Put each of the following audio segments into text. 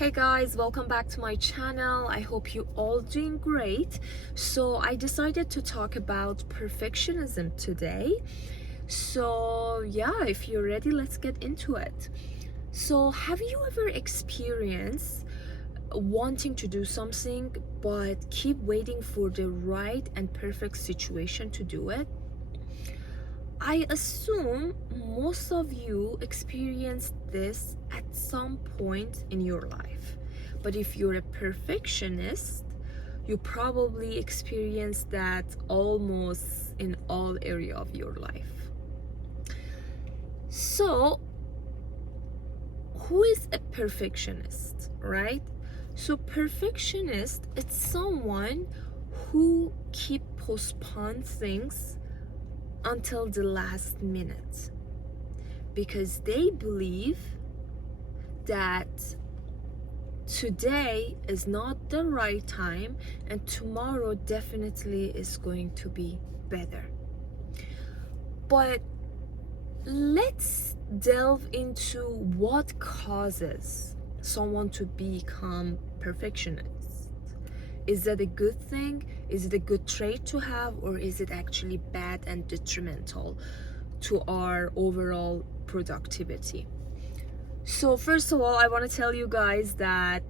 Hey guys, welcome back to my channel. I hope you all doing great. So I decided to talk about perfectionism today. So yeah, if you're ready, let's get into it. So have you ever experienced wanting to do something but keep waiting for the right and perfect situation to do it? I assume most of you experienced this at some point in your life. But if you're a perfectionist, you probably experience that almost in all area of your life. So, who is a perfectionist, right? So perfectionist, it's someone who keep postpone things until the last minute because they believe that today is not the right time and tomorrow definitely is going to be better. But let's delve into what causes someone to become perfectionist. Is that a good thing? Is it a good trait to have, or is it actually bad and detrimental to our overall productivity? So first of all, I want to tell you guys that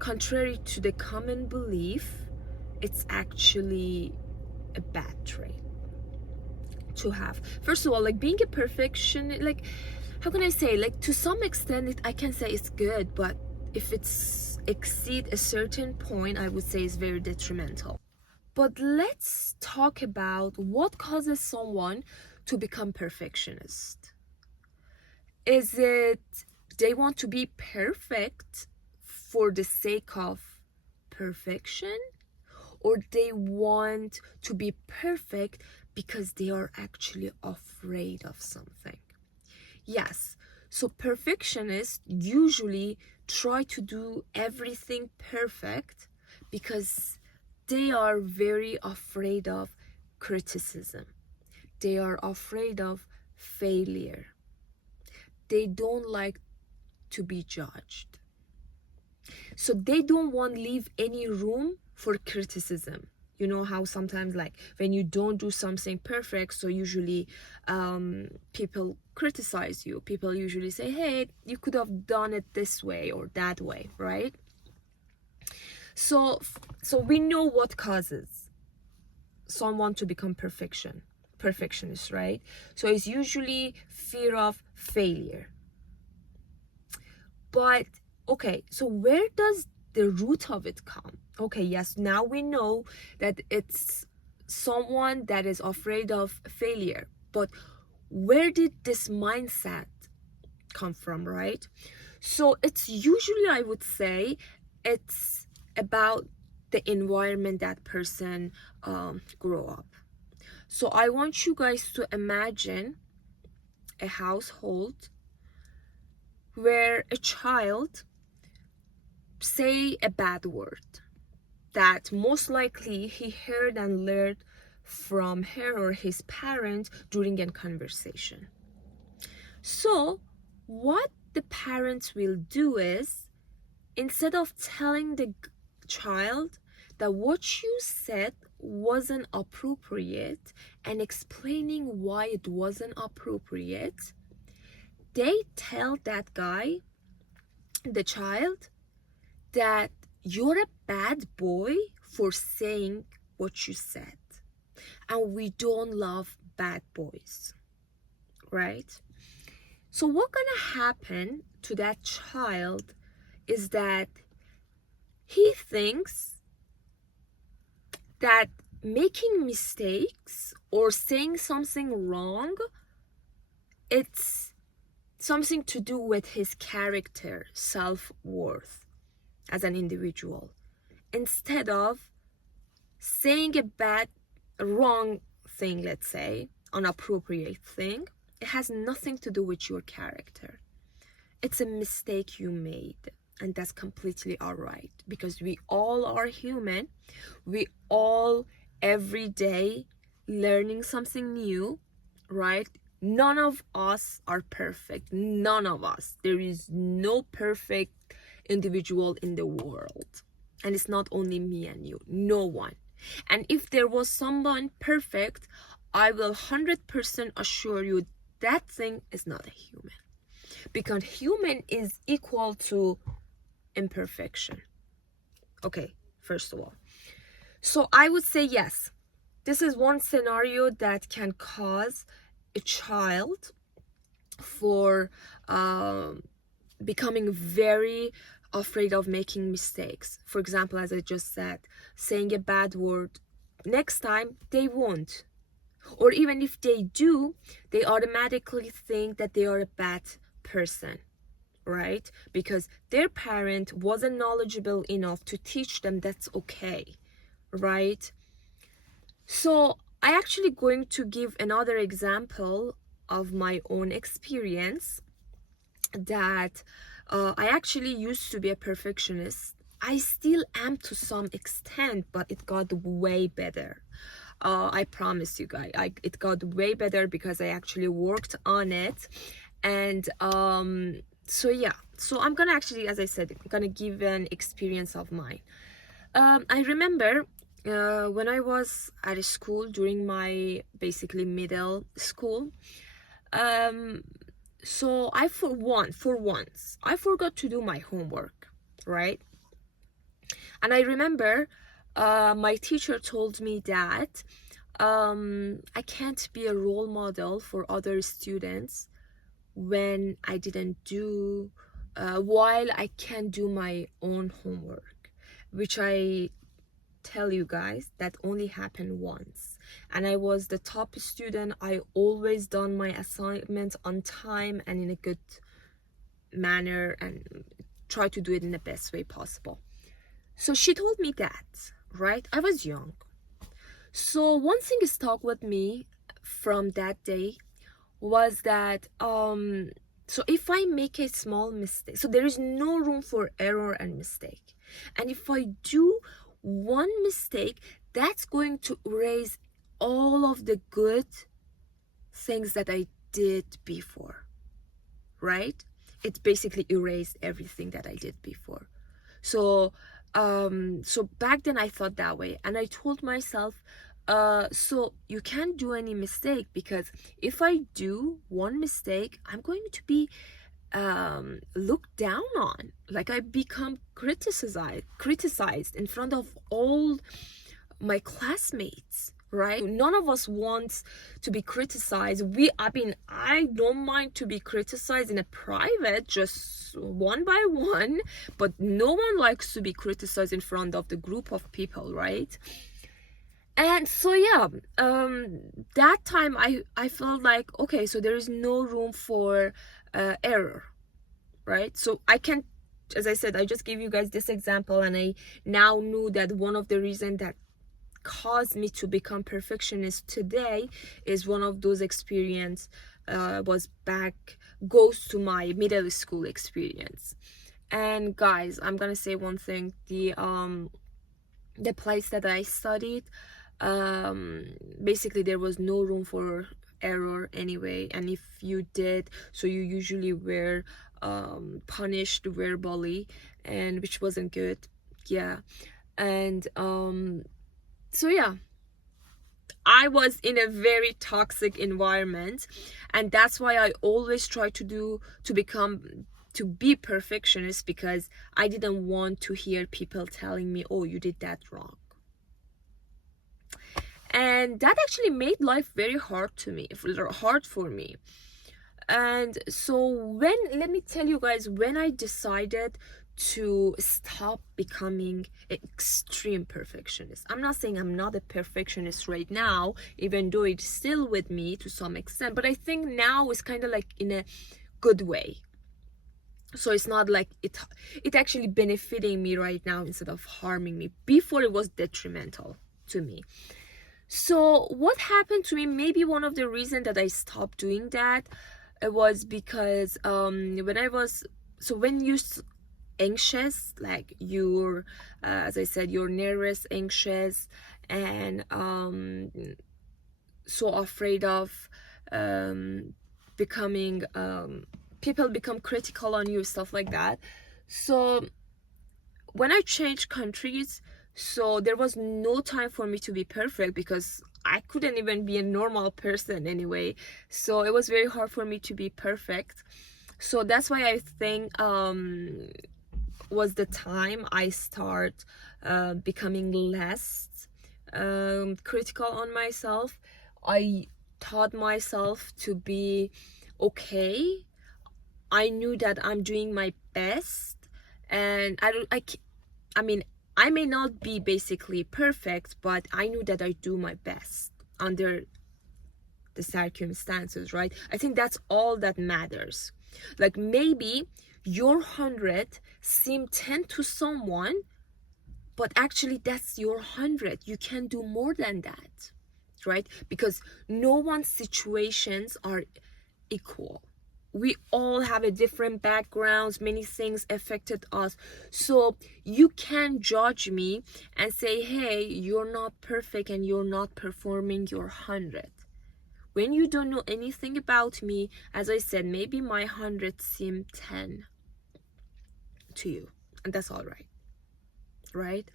contrary to the common belief, it's actually a bad trait to have. First of all, like being a perfection, like how can I say, like to some extent I can say it's good, but if it's exceed a certain point, I would say it's very detrimental. But let's talk about what causes someone to become perfectionist. Is it they want to be perfect for the sake of perfection, or they want to be perfect because they are actually afraid of something? Yes, so perfectionists usually try to do everything perfect because they are very afraid of criticism. They are afraid of failure. They don't like to be judged. So they don't want to leave any room for criticism. You know how sometimes, like when you don't do something perfect, so usually people criticize you. People usually say, hey, you could have done it this way or that way, right? So we know what causes someone to become perfectionist, right? So it's usually fear of failure. But okay, so where does the root of it come? Okay, yes, now we know that it's someone that is afraid of failure. But where did this mindset come from, right? So it's usually, I would say, it's about the environment that person grew up. So I want you guys to imagine a household where a child say a bad word that most likely he heard and learned from her or his parent during a conversation. So what the parents will do is, instead of telling the child that what you said wasn't appropriate and explaining why it wasn't appropriate, they tell that guy, the child, that you're a bad boy for saying what you said. And we don't love bad boys, right? So what's gonna happen to that child is that he thinks that making mistakes or saying something wrong, it's something to do with his character, self-worth as an individual, instead of saying a wrong thing, let's say, inappropriate thing. It has nothing to do with your character. It's a mistake you made, and that's completely all right, because we all are human. We all every day learning something new, right? None of us are perfect. None of us. There is no perfect individual in the world. And it's not only me and you, no one. And if there was someone perfect, I will 100% assure you that thing is not a human. Because human is equal to imperfection. Okay, first of all. So I would say yes, this is one scenario that can cause a child for becoming very afraid of making mistakes. For example, as I just said, saying a bad word, next time they won't. Or even if they do, they automatically think that they are a bad person, right? Because their parent wasn't knowledgeable enough to teach them that's okay, right? So I actually going to give another example of my own experience, that I actually used to be a perfectionist. I still am to some extent, but it got way better. I promise you guys, it got way better because I actually worked on it. And so yeah, so I'm gonna actually, as I said, I'm gonna give an experience of mine. I remember when I was at a school during my basically middle school. Um, so I for once I forgot to do my homework, right? And I remember my teacher told me that I can't be a role model for other students when I didn't do while I can do my own homework, which I tell you guys that only happened once. And I was the top student. I always done my assignments on time and in a good manner, and try to do it in the best way possible. So she told me that, right? I was young. So one thing stuck with me from that day was that so if I make a small mistake, so there is no room for error and mistake. And if I do one mistake, that's going to erase all of the good things that I did before, right? It basically erased everything that I did before. So so back then I thought that way, and I told myself, so you can't do any mistake, because if I do one mistake, I'm going to be looked down on, like I become criticized in front of all my classmates, right? None of us wants to be criticized. I don't mind to be criticized in a private, just one by one, but no one likes to be criticized in front of the group of people, right? And so yeah, that time I felt like, okay, so there is no room for error, right? So I can, as I said, I just gave you guys this example, and I now knew that one of the reasons that caused me to become perfectionist today is one of those experience goes to my middle school experience. And guys, I'm gonna say one thing: the place that I studied, basically there was no room for error anyway, and if you did, so you usually were punished verbally, and which wasn't good. Yeah. And so yeah, I was in a very toxic environment, and that's why I always try to be perfectionist, because I didn't want to hear people telling me, oh, you did that wrong. And that actually made life very hard for me. And so let me tell you guys, when I decided to stop becoming an extreme perfectionist. I'm not saying I'm not a perfectionist right now, even though it's still with me to some extent, but I think now it's kind of like in a good way. So it's not like it actually benefiting me right now instead of harming me. Before it was detrimental to me. So what happened to me, maybe one of the reasons that I stopped doing that, it was because when you're anxious, like you're as I said, you're nervous, anxious, and so afraid of becoming people become critical on you, stuff like that. So when I changed countries, so there was no time for me to be perfect because I couldn't even be a normal person anyway. So it was very hard for me to be perfect. So that's why I think was the time I start becoming less critical on myself. I taught myself to be okay. I knew that I'm doing my best, and I mean, I may not be basically perfect, but I knew that I do my best under the circumstances, right? I think that's all that matters. Like maybe your 100 seem 10 to someone, but actually that's your 100. You can do more than that, right? Because no one's situations are equal. We all have a different backgrounds, many things affected us. So you can judge me and say, hey, you're not perfect and you're not performing your 100. When you don't know anything about me, as I said, maybe my 100 seem 10 to you, and that's all right, right?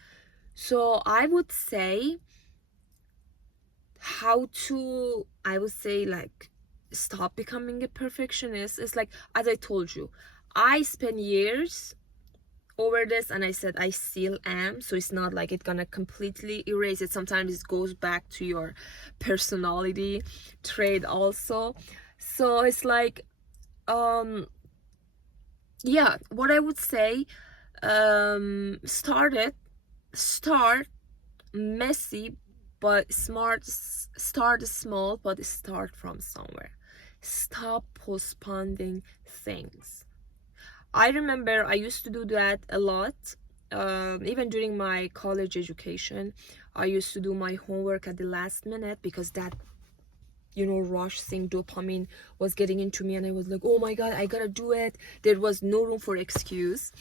So I would say I would say like stop becoming a perfectionist. It's like, as I told you, I spent years over this, and I said I still am. So it's not like it's gonna completely erase it. Sometimes it goes back to your personality trait also. So it's like yeah, what I would say, start messy but smart. Start small but start from somewhere. Stop postponing things. I remember I used to do that a lot. Even during my college education, I used to do my homework at the last minute because that, rush thing, dopamine was getting into me, and I was like, oh my god, I gotta do it. There was no room for excuse.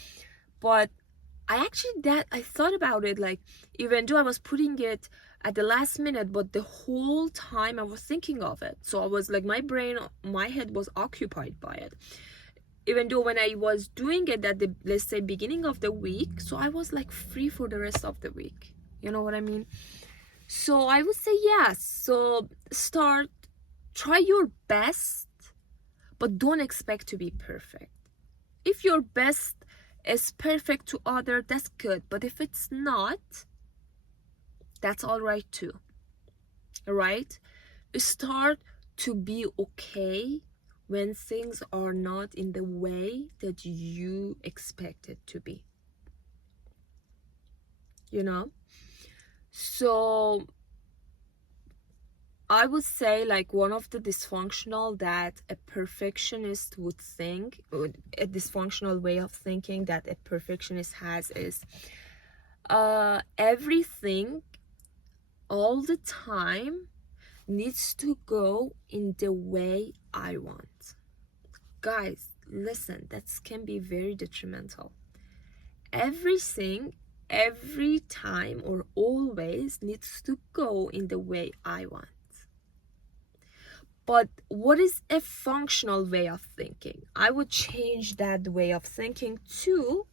But I thought about it, like, even though I was putting it at the last minute, but the whole time I was thinking of it. So I was like, my head was occupied by it. Even though when I was doing it at the, let's say, beginning of the week, so I was like free for the rest of the week. You know what I mean? So I would say yes. So try your best, but don't expect to be perfect. If your best is perfect to other, that's good. But if it's not, that's all right too. All right? Start to be okay when things are not in the way that you expect it to be. So I would say, like, one of the dysfunctional that a perfectionist would think, or a dysfunctional way of thinking that a perfectionist has is everything all the time needs to go in the way I want. Guys, listen, that can be very detrimental. Everything, every time or always needs to go in the way I want. But what is a functional way of thinking? I would change that way of thinking too.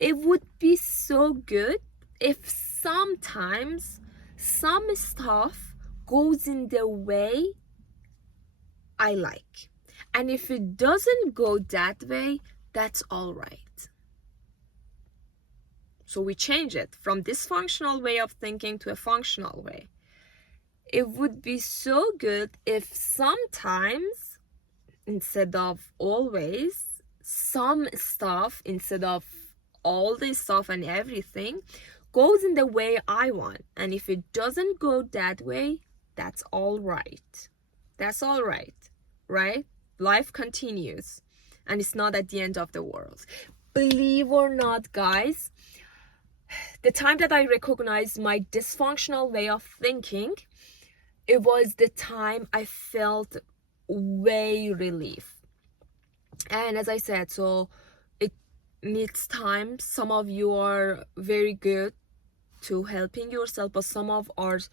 It would be so good if sometimes some stuff goes in the way I like. And if it doesn't go that way, that's all right. So we change it from dysfunctional way of thinking to a functional way. It would be so good if sometimes, instead of always, some stuff, instead of all this stuff and everything, goes in the way I want. And if it doesn't go that way, that's all right. That's all right, right? Life continues, and it's not at the end of the world. Believe or not, guys, the time that I recognized my dysfunctional way of thinking, it was the time I felt way relief. And as I said, so it needs time. Some of you are very good to helping yourself, but some of ours,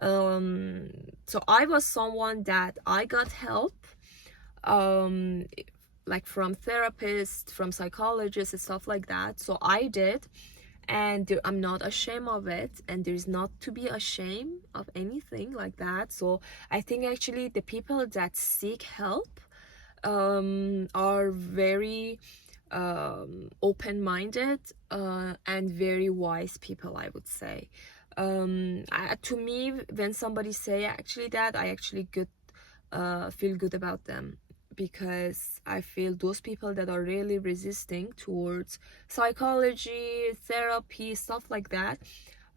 so I was someone that I got help like from therapists, from psychologists and stuff like that. So I did, and I'm not ashamed of it, and there's not to be ashamed of anything like that. So I think actually the people that seek help are very open-minded and very wise people, I would say. To me, when somebody say actually that, I actually feel good about them, because I feel those people that are really resisting towards psychology, therapy, stuff like that,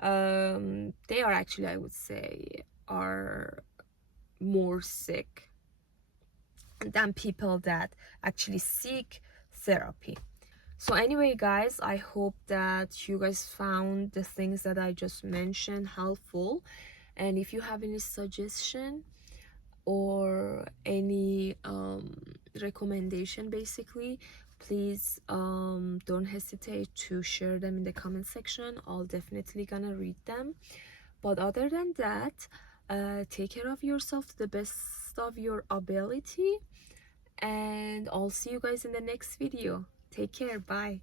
they are actually, I would say, are more sick than people that actually seek therapy. So anyway, guys, I hope that you guys found the things that I just mentioned helpful. And if you have any suggestion or any recommendation, basically, please don't hesitate to share them in the comment section. I'll definitely gonna read them. But other than that, take care of yourself to the best of your ability, and I'll see you guys in the next video. Take care. Bye.